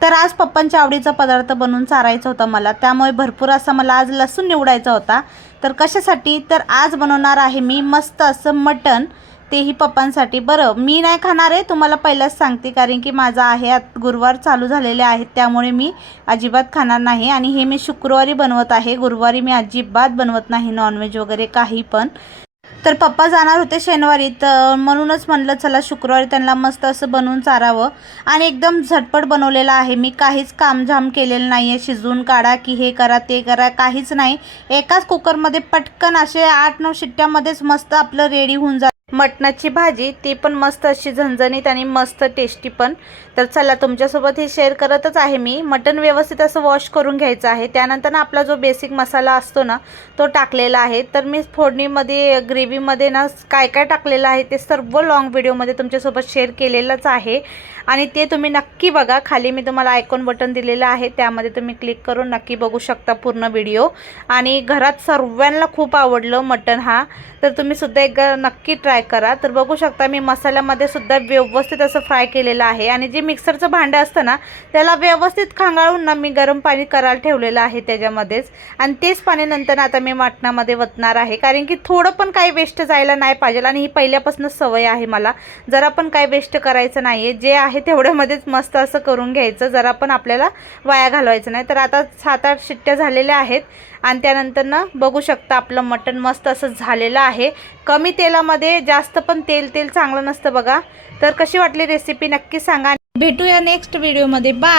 तर आज पप्पांच्या आवडीचा पदार्थ बनवून चारायचा होता मला, त्यामुळे भरपूर असा मला आज लसूण निवडायचा होता। तर कशासाठी, तर आज बनवणार आहे मी मस्त असं मटण, तेही पप्पांसाठी। बरं, मी नाही खाणार आहे, तुम्हाला पहिलाच सांगते, कारण की माझा आहे गुरुवार चालू झालेले आहेत, त्यामुळे मी अजिबात खाणार नाही। आणि हे मी शुक्रवारी बनवत आहे, गुरुवारी मी अजिबात बनवत नाही नॉनव्हेज वगैरे काही पण। तर पप्पा जाणार होते शनिवारी, तर म्हणूनच म्हणलं चला शुक्रवारी त्यांना मस्त असं बनवून चारावं। आणि एकदम झटपट बनवलेलं आहे, मी काहीच कामझाम केलेलं नाही आहे, शिजवून काढा की हे करा ते करा, काहीच नाही। एकाच कुकरमध्ये पटकन असे 8-9 शिट्ट्यामध्येच मस्त आपलं रेडी होऊन जातं मटणाची भाजी, ती पण मस्त अशी झणझणीत आणि मस्त टेस्टी पण। तर चला तुमच्यासोबत हे शेअर करतच आहे मी। मटण व्यवस्थित असं वॉश करून घ्यायचं आहे, त्यानंतर ना आपला जो बेसिक मसाला असतो ना तो टाकलेला आहे। तर मी फोडणीमध्ये ग्रेव्हीमध्ये ना काय काय टाकलेलं आहे ते सर्व लॉंग व्हिडिओमध्ये तुमच्यासोबत शेअर केलेलंच आहे, आणि ते तुम्ही नक्की बघा। खाली मी तुम्हाला आयकॉन बटन दिलेलं आहे, त्यामध्ये तुम्ही क्लिक करून नक्की बघू शकता पूर्ण व्हिडिओ। आणि घरात सर्वांना खूप आवडलं मटण हा, तर तुम्ही सुद्धा एकदा नक्की ट्राय करा। तर बघू शकता मी मसाल्यामध्ये सुद्धा व्यवस्थित असं फ्राय केलेलं आहे, आणि जे मिक्सरचं भांडं असतं ना त्याला व्यवस्थित खांगाळून ना मी गरम पाणी करायला ठेवलेलं आहे त्याच्यामध्येच, आणि तेच पाणी नंतर आता मी मटणामध्ये वतणार आहे, कारण की थोडं पण काही वेस्ट जायला नाही पाहिजे। आणि ही पहिल्यापासूनच सवय आहे मला, जरा पण काही वेस्ट करायचं नाही आहे, जे आहे तेवढ्यामध्येच मस्त असं करून घ्यायचं, जरा पण आपल्याला वाया घालवायचं नाही। तर आता 7-8 शिट्ट्या झालेल्या आहेत, आणि त्यानंतर ना बघू शकता आपलं मटण मस्त असं झालेलं आहे, कमी तेलामध्ये। जास्त पण तेल चांगलं नसतं बघा। तर कशी वाटली रेसिपी नक्की सांगा, भेटूया नेक्स्ट व्हिडिओमध्ये, बाय।